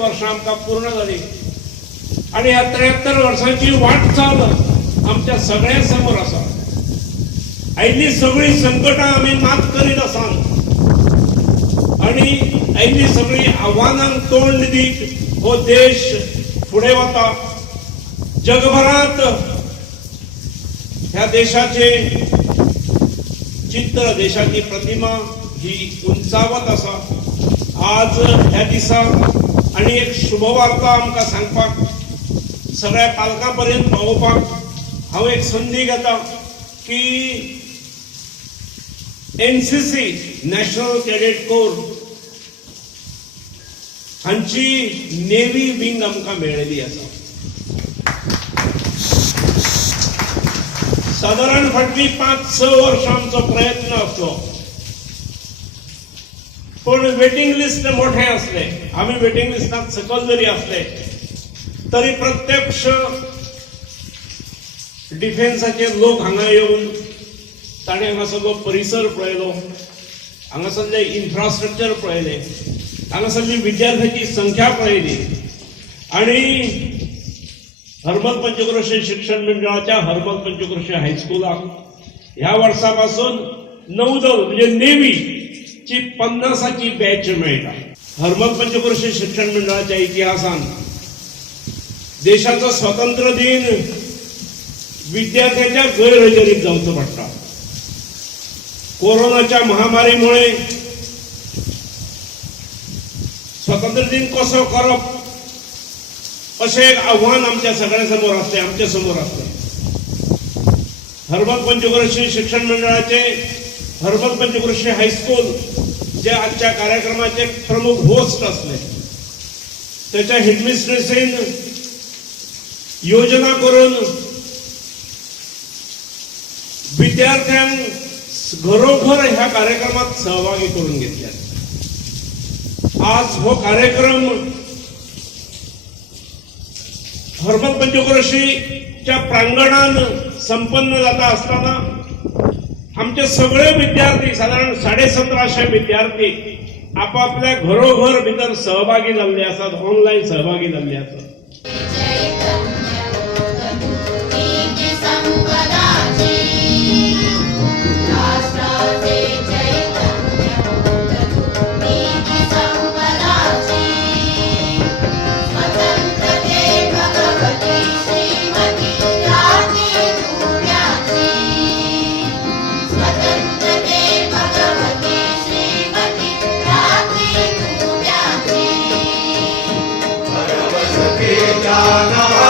वर्सां आमकां पूर्ण जाली आणि ह्या 73 वर्सांची वाटचाल आमच्या सगळ्यां समोर आसा. आयिल्ली सगळी संकटां आमी मात करीत आसा आणि आयिल्ली सगळी आव्हानांक तोंड दीत हो देश फुडें वता. जगभरात ह्या देशाचे चित्र, देशाची प्रतिमा ही उंचावत आसा. आज ह्या दिसा आणि एक शुभवार्ता आमकां सांगपाक, सगळ्या पालकां पर्यंत पावोवपाक हांव एक संदी घेता की NCC नॅशनल कॅडेट कोर हांची नेव्ही विंग आमकां मेळिल्ली आसा. साधारण फाटली 5-6 वर्सां आमचो प्रयत्न आसलो, पण वेटिंग लिस्ट मोठे असले. आम्ही वेटिंग लिस्टात सकल जरी असले तरी प्रत्यक्ष डिफेन्साचे लोक हांगा येवन ताणें हांगासरलो परिसर पळयलो, हांगासरले इन्फ्रास्ट्रक्चर पळयले, हांगासरली विद्यार्थ्यांची संख्या पळयली आणि हरमल पंचक्रोशी शिक्षण मंडळाच्या हरमल पंचक्रोशी हायस्कुलाक ह्या वर्सापासून नौदल म्हणजे नेव्ही ची 50ची बॅच मेळटा. हरमल पंचक्रोशी शिक्षण मंडळाच्या इतिहासान देशाचो स्वातंत्र्य दिन विद्यार्थ्यांच्या गैरहजेरीत जावचो पडटा. कोरोनाच्या महामारीमुळे स्वातंत्र्य दिन कसो करप अशें एक आव्हान आमच्या सगळ्यां समोर आसलें, आमच्या समोर आसलें. हरमल पंचक्रोशी शिक्षण मंडळाचे हरमल पंचक्रोशी हायस्कूल जे आजच्या कार्यक्रमाचे प्रमुख होस्ट असले, त्याच्या हेडमिस्ट्रेसीन योजना करून विद्यार्थ्यांक घरोघर ह्या कार्यक्रमात सहभागी करून घेतल्या. आज हो कार्यक्रम हरमल पंचक्रोशीच्या प्रांगणान संपन्न जाता असताना आमचे सगळे विद्यार्थी, साधारण 1750 विद्यार्थी आपापल्या घरोघर भितर सहभागी जाल्ले आसात, ऑनलाईन सहभागी जाल्ले आसात. Jana